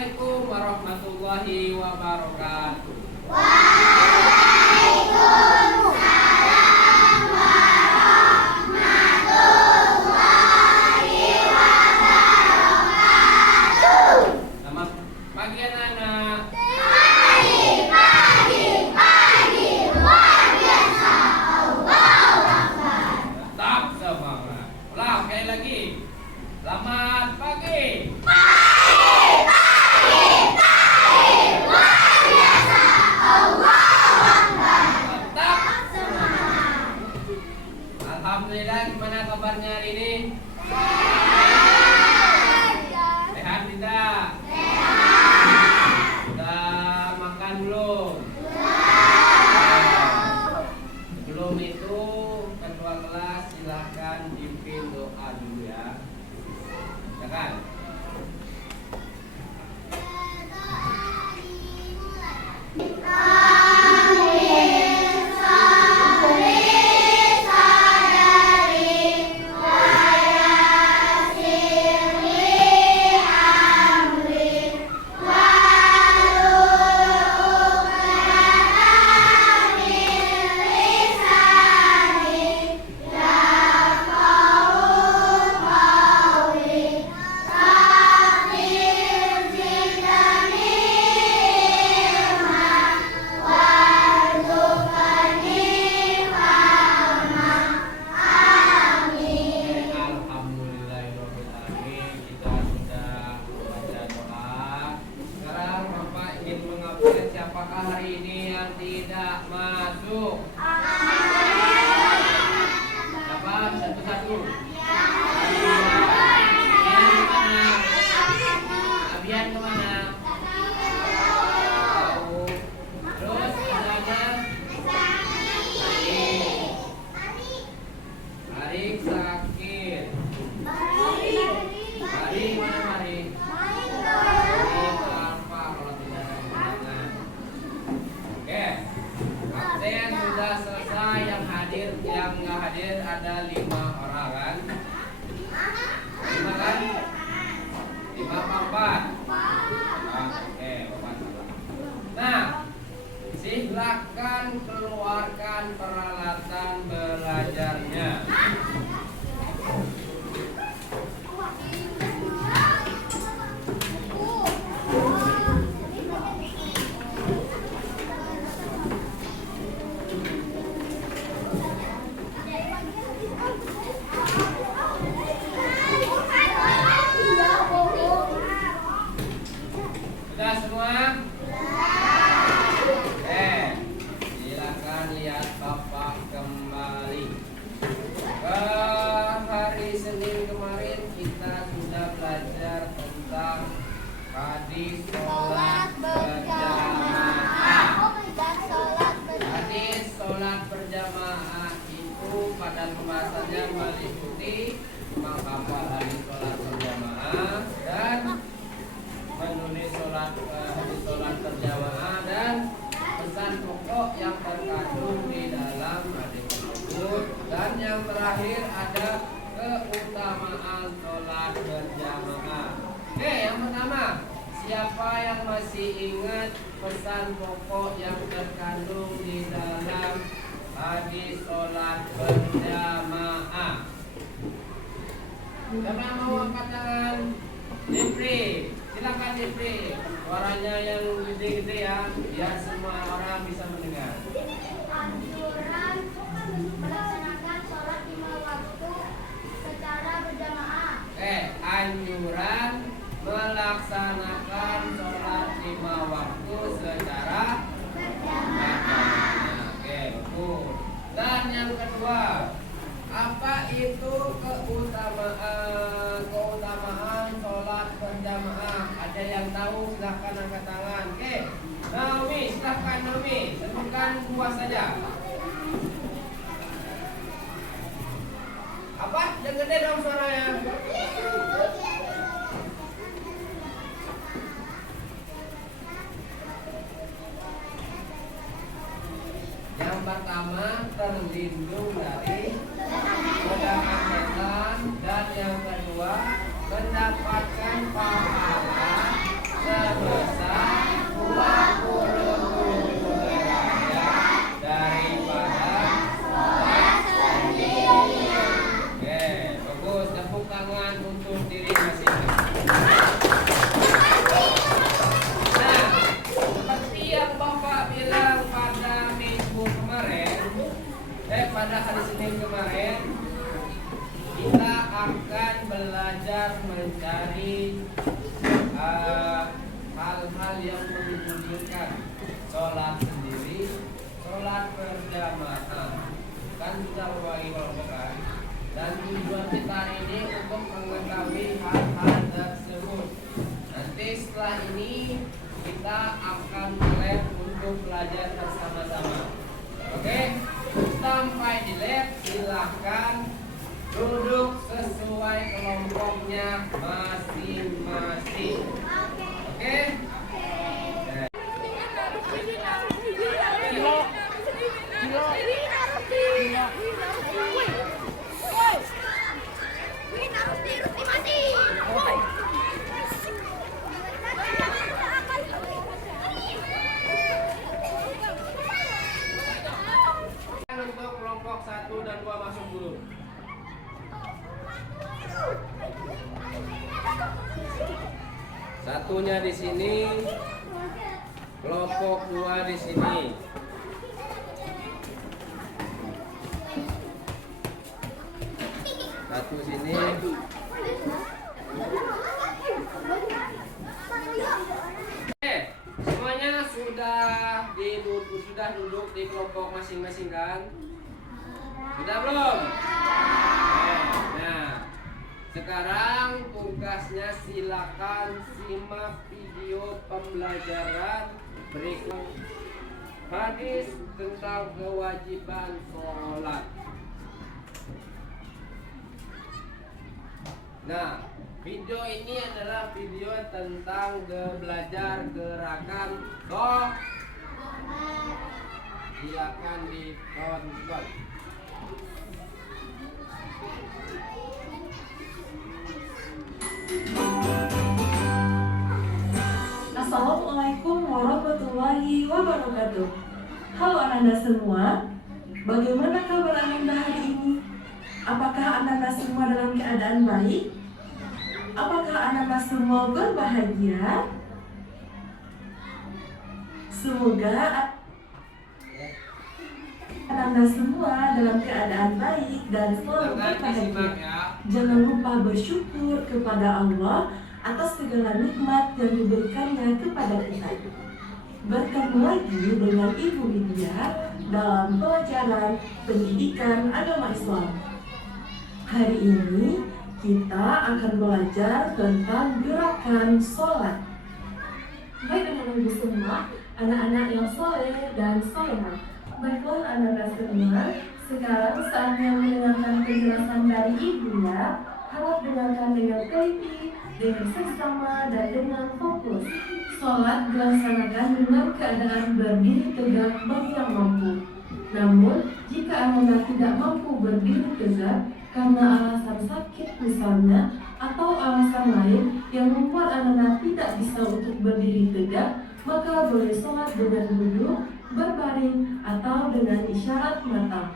Assalamualaikum warahmatullahi wabarakatuh. Selamat pagi anak-anak. Tetap semangat. Ulang sekali lagi. Selamat pagi. Tetap semangat. Alhamdulillah, gimana kabarnya hari ini? Sehat tidak? Sudah makan belum? Sebelum itu, ketua kelas silahkan pimpin doa dulu ya. Silakan. Alhamdulillahirobbilalamin, kita sudah membaca doa. Sekarang Bapak ingin mengabulkan siapakah hari ini yang tidak masuk? Siapa? Satu-satu. Abian kemana? Tahu. Terus namanya? Arik sakit. Mari mana mari? Apa kalau tidak ada undangan? Oke. Absen sudah selesai, yang hadir, yang nggak hadir ada 5 orang kan? 5 kan? 5 apa 4? Oke, 4. Nah, silakan keluarkan peralatan belajarnya. Sudah semua? Silakan lihat Bapak kembali. Ke hari Senin kemarin kita sudah belajar tentang hadis sholat berjamaah. Hadis sholat berjamaah itu pada pembahasannya meliputi menghafal hadis sholat berjamaah dan menulis hadis sholat berjamaah dan pesan pokok yang terkandung di dalam hadis tersebut, dan yang terakhir ada keutamaan sholat berjamaah. Oke, yang pertama, siapa yang masih ingat pesan pokok yang terkandung di dalam hadis sholat berjamaah? Siapa yang mau angkat tangan? Jepri, silakan Jepri. Suaranya yang gede-gede ya, biar semua orang bisa mendengar. Anjuran melaksanakan sholat 5 waktu secara berjamaah. Anjuran melaksanakan sholat 5 waktu secara berjamaah. Oke, betul. Dan yang kedua, apa itu keutamaan sholat berjamaah? Ada yang tahu? Silahkan angkat tangan. Oke, Naomi, silahkan Naomi, sebutkan 2 saja. Apa? Yang gede dong suaranya. Yang pertama, terlindung dari godaan setan, dan yang kedua, mendapatkan pahala belajar mencari hal-hal yang menggugurkan. Sholat sendiri, sholat berjamaah, kan sudah berbagi kelompokan. Dan tujuan kita ini untuk mengetahui hal-hal tersebut. Nanti setelah ini kita akan lab untuk belajar bersama-sama. Oke, sampai di lab silahkan duduk sesuai kelompoknya masing-masing. Oke? Untuk kelompok 1 dan 2 masuk dulu. Satunya di sini, kelompok 2 di sini. Satu sini. Oke, semuanya sudah duduk di kelompok masing-masing kan? Sudah belum? Nah, sekarang tugasnya silakan simak video pembelajaran berikut hadis tentang kewajiban sholat. Nah, video ini adalah video tentang belajar gerakan sholat. Silakan ditonton. Assalamualaikum warahmatullahi wabarakatuh. Halo Ananda semua, bagaimana kabar Ananda hari ini? Apakah Ananda semua dalam keadaan baik? Apakah Ananda semua berbahagia? Semoga Ananda semua dalam keadaan baik dan selalu berbahagia. Jangan lupa bersyukur kepada Allah atas segala nikmat yang diberikannya kepada kita. Bertemu lagi dengan Ibu Widya dalam pelajaran pendidikan agama Islam. Hari ini kita akan belajar tentang gerakan sholat. Baik anak-anak ibu semua, anak-anak yang soleh dan solehah. Baiklah anak-anak semua, sekarang saatnya mendengarkan penjelasan dari ibu ya. Harap dengarkan dengan teliti, dengan seksama dan dengan fokus. Sholat dilaksanakan dengan keadaan berdiri tegak bagi yang mampu. Namun, jika anak tidak mampu berdiri tegak karena alasan sakit misalnya, atau alasan lain yang membuat anak tidak bisa untuk berdiri tegak, maka boleh sholat dengan duduk, berbaring, atau dengan isyarat mata.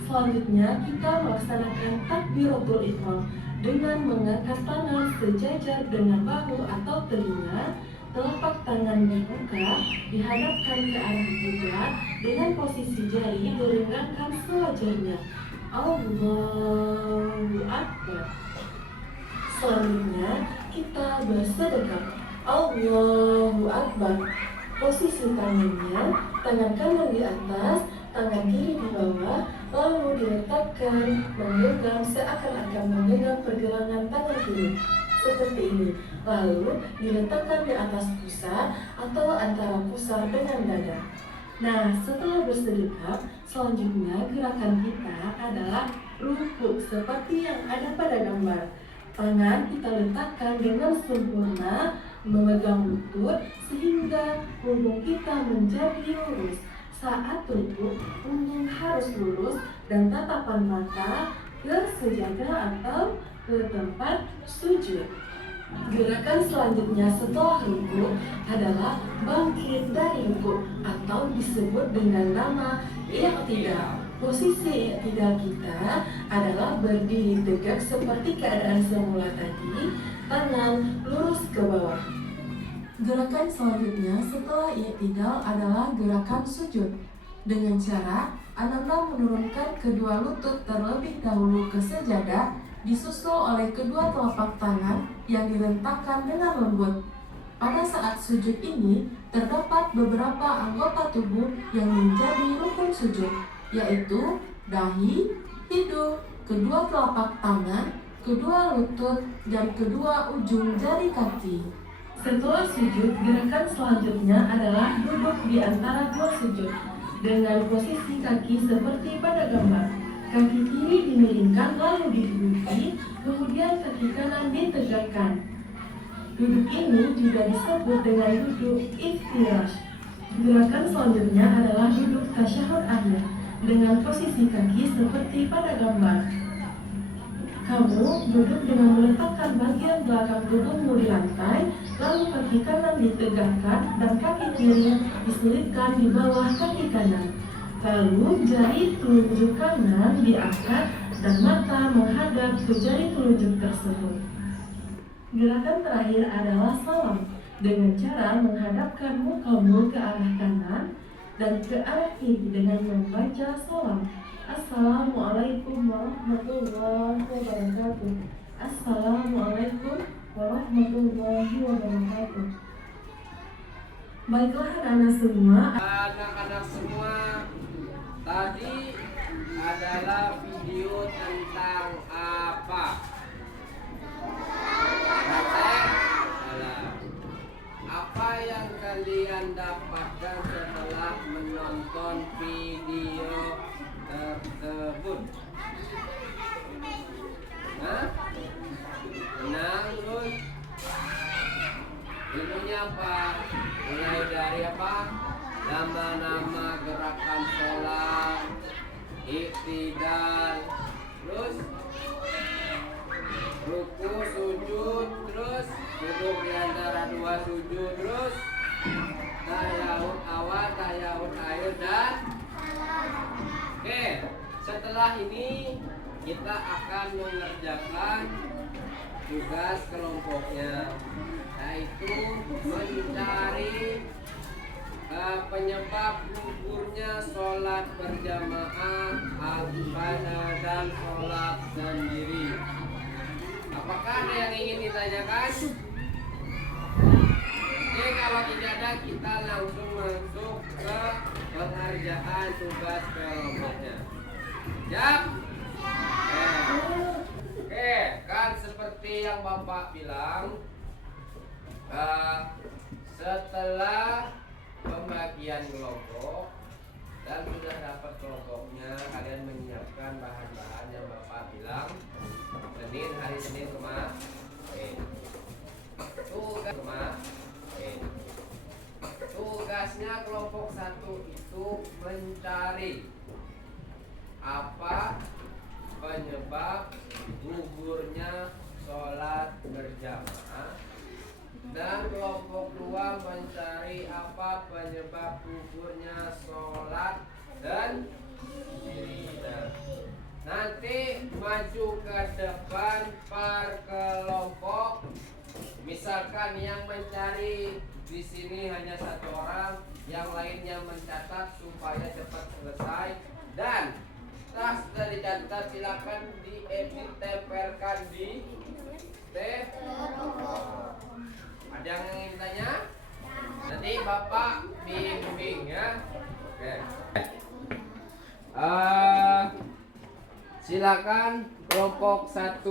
Selanjutnya, kita melaksanakan takbiratul ihram dengan mengangkat tangan sejajar dengan bahu atau telinga, telapak tangan dibuka, dihadapkan ke arah kiblat dengan posisi jari diringankan sewajarnya. Allahu Akbar. Selanjutnya, kita bersedekah. Allahu Akbar. Posisi tangannya, tangan kanan di atas, tangan kiri di bawah, lalu diletakkan menggenggam seakan-akan menggenggam pergelangan tangan kiri seperti ini. Lalu diletakkan di atas pusar atau antara pusar dengan dada. Nah, setelah bersedekap, selanjutnya gerakan kita adalah rukuk seperti yang ada pada gambar. Tangan kita letakkan dengan sempurna memegang lutut sehingga punggung kita menjadi lurus. Saat rukuk, punggung harus lurus dan tatapan mata ke sejadah atau ke tempat sujud. Gerakan selanjutnya setelah rukuk adalah bangkit dari rukuk atau disebut dengan nama i'tidal. Posisi i'tidal kita adalah berdiri tegak seperti keadaan semula tadi, tangan lurus ke bawah. Gerakan selanjutnya setelah i'tidal adalah gerakan sujud. Dengan cara Ananda menurunkan kedua lutut terlebih dahulu ke sejadah disusul oleh kedua telapak tangan yang direntangkan dengan lembut. Pada saat sujud ini, terdapat beberapa anggota tubuh yang menjadi rukun sujud, yaitu dahi, hidung, kedua telapak tangan, kedua lutut, dan kedua ujung jari kaki. Setelah sujud, gerakan selanjutnya adalah duduk di antara dua sujud dengan posisi kaki seperti pada gambar. Kaki kiri dimiringkan lalu diduduki, kemudian kaki kanan ditegakkan. Duduk ini juga disebut dengan duduk iftirash. Gerakan selanjutnya adalah duduk tasyahud akhir dengan posisi kaki seperti pada gambar. Kamu duduk dengan meletakkan bagian belakang tubuhmu di lantai, lalu kaki kanan ditegakkan dan kaki kiri diselipkan di bawah kaki kanan. Lalu jari telunjuk kanan diangkat dan mata menghadap ke jari telunjuk tersebut. Gerakan terakhir adalah salam dengan cara menghadapkan mukamu ke arah kanan dan ke arah kiri dengan membaca salam. Assalamualaikum warahmatullahi wabarakatuh. Assalamualaikum warahmatullahi wabarakatuh. Baiklah anak-anak semua. Anak-anak semua, tadi adalah video tentang apa? Apa yang kalian dapatkan setelah menonton video tersebut? Hah? Tenang terus. Ilmunya apa? Mulai dari apa? Nama-nama gerakan sholat, iktidal, terus ruku, sujud, terus duduk di antara dua sujud, terus tasyahud awal, tasyahud akhir, dan oke, setelah ini kita akan mengerjakan tugas kelompoknya, yaitu mencari penyebab gugurnya sholat berjamaah dan sholat sendiri. Apakah ada yang ingin ditanyakan? Oke, kalau tidak ada, kita langsung masuk ke pengerjaan tugas kelompoknya. Siap? Oke, kan seperti yang Bapak bilang, setelah pembagian kelompok dan sudah dapat kelompoknya, kalian menyiapkan bahan-bahan yang Bapak bilang hari Senin kemarin. Tugasnya kelompok 1 itu mencari apa penyebab gugurnya sholat berjamaah, dan kelompok 2 mencari apa penyebab gugurnya sholat dan sendiri. Nanti maju ke depan per kelompok. Misalkan yang mencari di sini hanya 1 orang, yang lainnya mencatat supaya cepat selesai. Dan tas sudah dicatat, silakan ditempelkan di Ada yang ingin tanya? Nanti Bapak bimbing ya. Oke. Silakan kelompok 1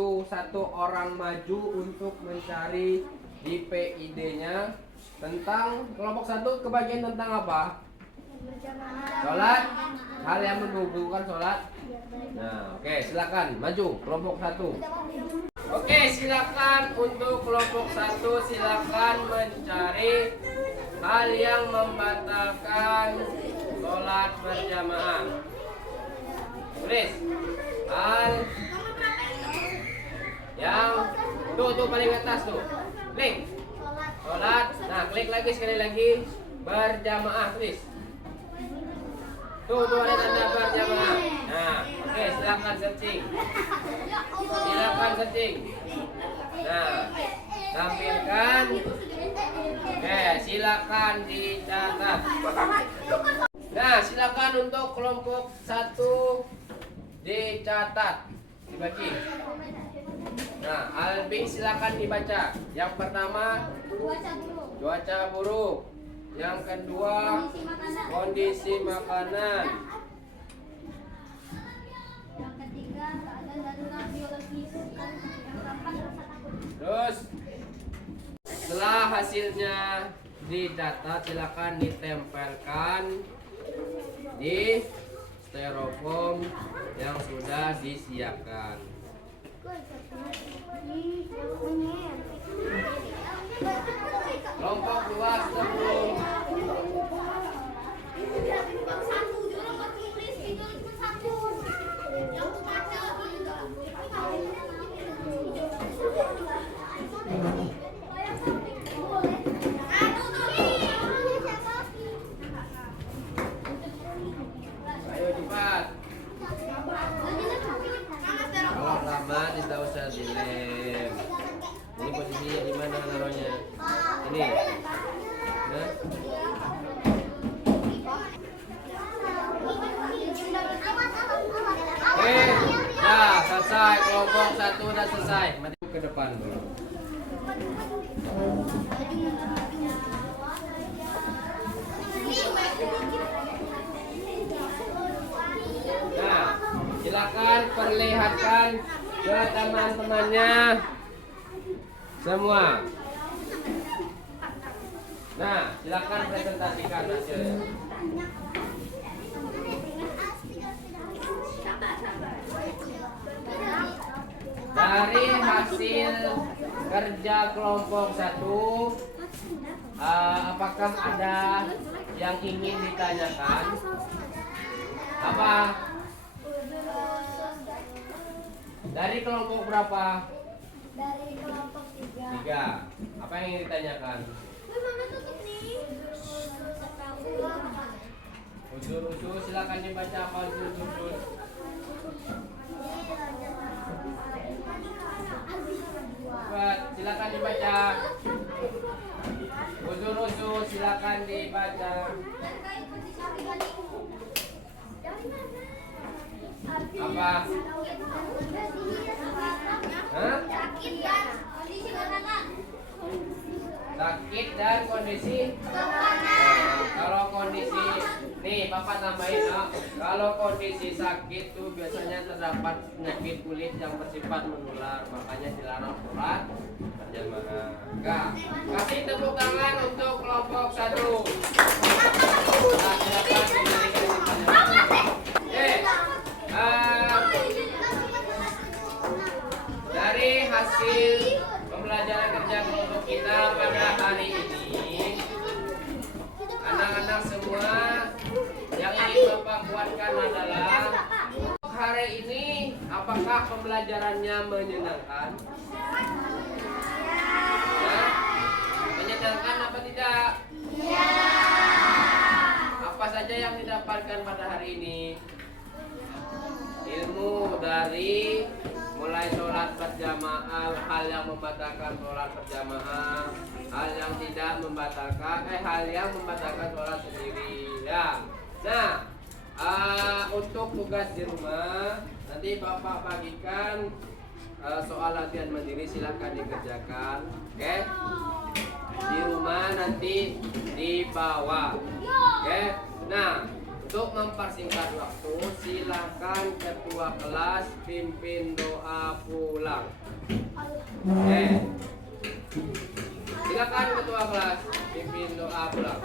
orang maju untuk mencari di PID-nya tentang kelompok 1 kebagian tentang apa? Sholat, hal yang menghubungkan sholat. Nah, oke, silakan maju kelompok 1. Oke, silakan untuk kelompok 1, silakan mencari hal yang membatalkan sholat berjamaah. Tulis hal yang tuh paling atas tuh. Klik sholat. Nah, klik lagi sekali lagi berjamaah, tulis. Tuh ada tanda berjamaah. Nah, oke, silakan searching. Silakan searching. Nah, tampilkan. Oke, silakan dicatat. Nah, silakan untuk kelompok 1 dicatat, dibagi. Nah, Albi silakan dibaca. Yang pertama cuaca buruk. Yang kedua kondisi makanan. Yang ketiga keadaan darurat biologis. Yang keempat rasa takut. Terus setelah hasilnya didata, silakan ditempelkan di styrofoam yang sudah disiapkan. Kelompok 2 sebelum ayo cepat. Kalau lama tidak usah dilem. Ini posisinya di mana naruhnya? Ini. Nah. Nah, selesai. Kelompok 1 udah selesai. Mari ke depan dulu. Nah, silakan perlihatkan ke teman-temannya semua. Nah, silakan presentasikan hasilnya. Dari hasil kerja kelompok 1, apakah ada yang ingin ditanyakan? Apa? Dari kelompok berapa? Dari kelompok 3. 3. Apa yang ingin ditanyakan? Unsur-unsur silakan dibaca apa unsur-unsur. Silakan dibaca. Unsur-unsur silakan dibaca. Apa? Hah? Sakit dan kondisi kalau kondisi nih Bapak tambahin ya. Kalau kondisi sakit tuh biasanya terdapat penyakit kulit yang bersifat menular, makanya dilarang sholat berjamaah. Enggak. Kasih tepuk tangan untuk kelompok 1. Nah, silakan diberikan pertanyaan. Dari hasil pembelajaran kerja kelompok kita pada hari ini, anak-anak semua yang ingin Bapak kuatkan adalah hari ini apakah pembelajarannya menyenangkan? Ya? Menyenangkan apa tidak? Apa saja yang didapatkan pada hari ini? Ilmu dari mulai sholat berjamaah, hal yang membatalkan sholat berjamaah, hal yang tidak membatalkan, hal yang membatalkan sholat sendiri. Ya. Nah, untuk tugas di rumah nanti Bapak bagikan soal latihan mandiri, silakan dikerjakan. Oke? Di rumah nanti dibawa. Oke? Nah, untuk mempersingkat waktu, silakan ketua kelas pimpin doa pulang. Oke. Silakan ketua kelas pimpin doa pulang.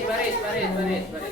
baris.